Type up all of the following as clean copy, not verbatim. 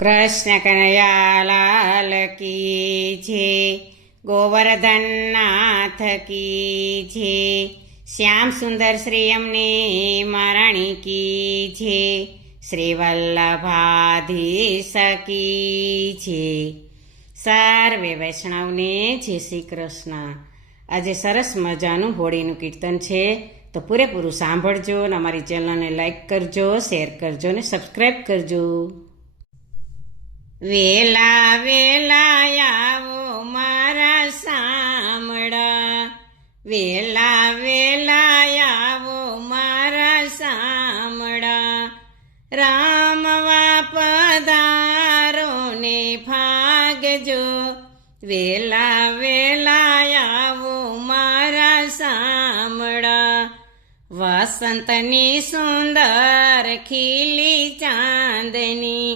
કૃષ્ણ કનૈયા લાલ કી છે, ગોવર્ધન નાથ કી છે, શ્યામ સુંદર શ્રી અમને મહારાણી કી છે, શ્રી વલ્લભાધીશ કી છે. સર્વે વૈષ્ણવને જય શ્રી કૃષ્ણ. આજે સરસ મજાનું હોળીનું કીર્તન છે, તો પૂરેપૂરું સાંભળજો અને અમારી ચેનલને લાઈક કરજો, શેર કરજો અને સબસ્ક્રાઈબ કરજો. વેલા વેલા આવો મારા સામળા, વેલા વેલા આવો મારા સામળા, રામવા પધારો ને ભાગજો, વેલા વેલા આવો મારા સામળા. વસંતની સુંદર ખીલી ચાંદની,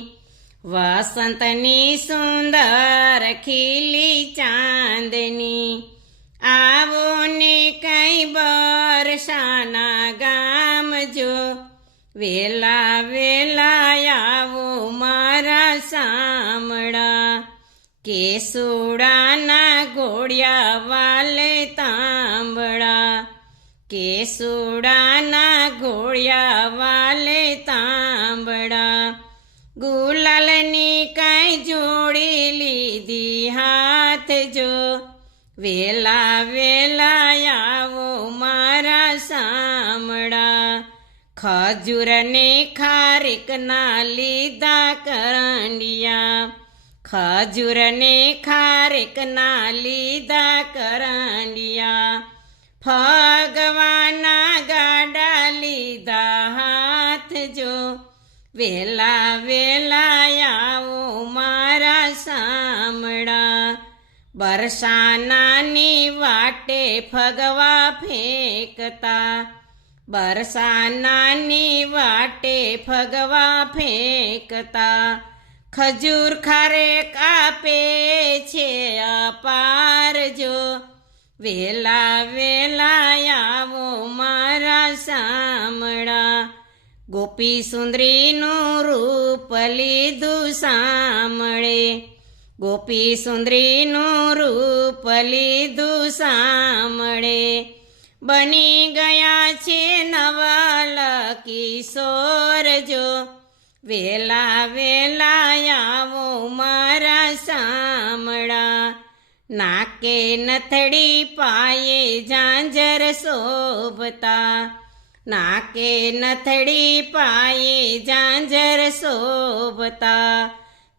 વસંતની સુંદર ખીલી ચાંદની, આવો ને કઈ બરસાના ગામજો, વેલા વેલા આવો મારા સામળા. કેસુડાના ઘોડિયા વાલે તાંબળા, કેસુડાના ઘોડિયા વાલે તાંબળા, ગુલાલની કાંઈ જોડી લીધી હાથ જો, વેલા વેલા આવો મારા સામળા. ખજૂરને ખારીકના લીધા કરંડિયા, ખજૂરને ખારીકના લીધા કરંડિયા, ભગવાના ગાડા લીધા હાથ જો, વેલા વેલા આવો મારા સામળા. બરસાનાની વાટે ફગવા ફેંકતા, બરસાનાની વાટે ફગવા ફેંકતા, ખજૂર ખારેક આપે છે અપાર જો, વેલા વેલા આવો મારા સામળા. ગોપી સુંદરીનું રૂપ લીધું સામળે, ગોપી સુંદરીનું રૂપ લીધું સામળે, બની ગયા છે નવલ કિશોર જો, વેલા વેલા આવો મારા સામળા. નાકે નથડી પાયે ઝાંઝર શોભતા, નાકે નથડી પાયે ઝાંઝર શોભતા,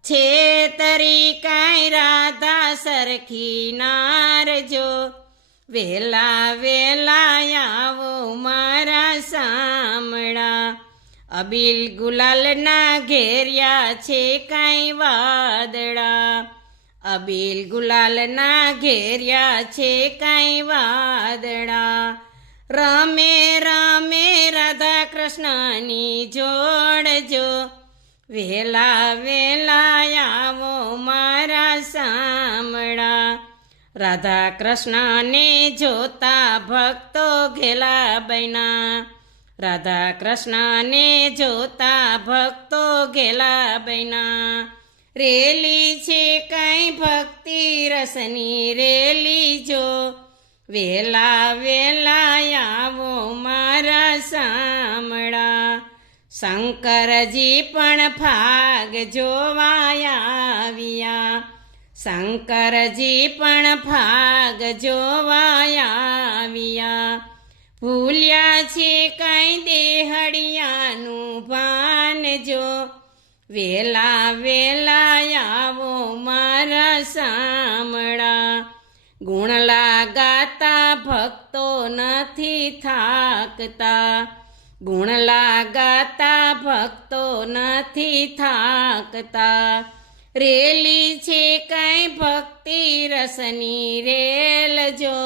છેતરી કાંઈ રાધા સરખી નારજો, વેલા વેલા આવો મારા સામળા. અબીલ ગુલાલના ઘેર્યા છે કાંઈ વાદળા, અબીલ ગુલાલના ઘેર્યા છે કાંઈ વાદળા, રમે રમે રાધા કૃષ્ણની જોડજો, વેલા વેલા આવો મારા સામળા. રાધા કૃષ્ણને જોતા ભક્તો ઘેલા બન્યા, રાધા કૃષ્ણને જોતા ભક્તો ઘેલા બન્યા, રેલી છે કાંઈ ભક્તિ રસની રેલી જો, વેલા વેલા આવો મારા સામળા. શંકરજી પણ ભાગ જોવા આવ્યા, શંકરજી પણ ભાગ જોવા આવ્યા, ભૂલ્યા છે કાંઈ દેહડિયાનું ભાન જો, વેલા વેલા આવો મારા સામળા. ગુણલા ગાતા ભક્તો નથી થાકતા, ગુણલા ગાતા ભક્તો નથી થાકતા, રેલી છે કાંઈ ભક્તિ રસની રેલ જો,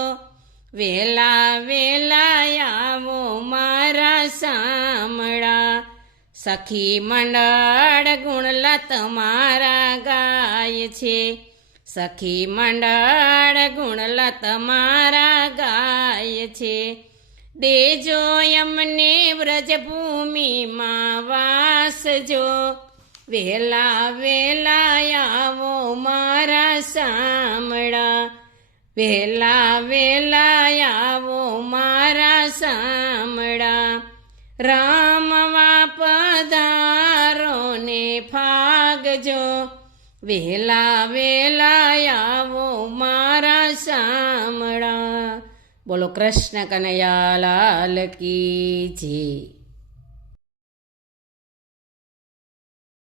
વેલા વેલા આવો મારા સામળા. સખી મંડળ ગુણલા તમારા ગાય છે, સખી મંડળ ગુણલા તમારા ગાય છે, દેજો અમને વ્રજભૂમિમાં વાસજો, વેલા વેલા આવો મારા સામળા, વેલા વેલા આવો મારા સામળા, રામવા પધારો ને ફાગજો, વેલા વેલા આવો મારા સામળા. બોલો કૃષ્ણ કનૈયા લાલ કી જય.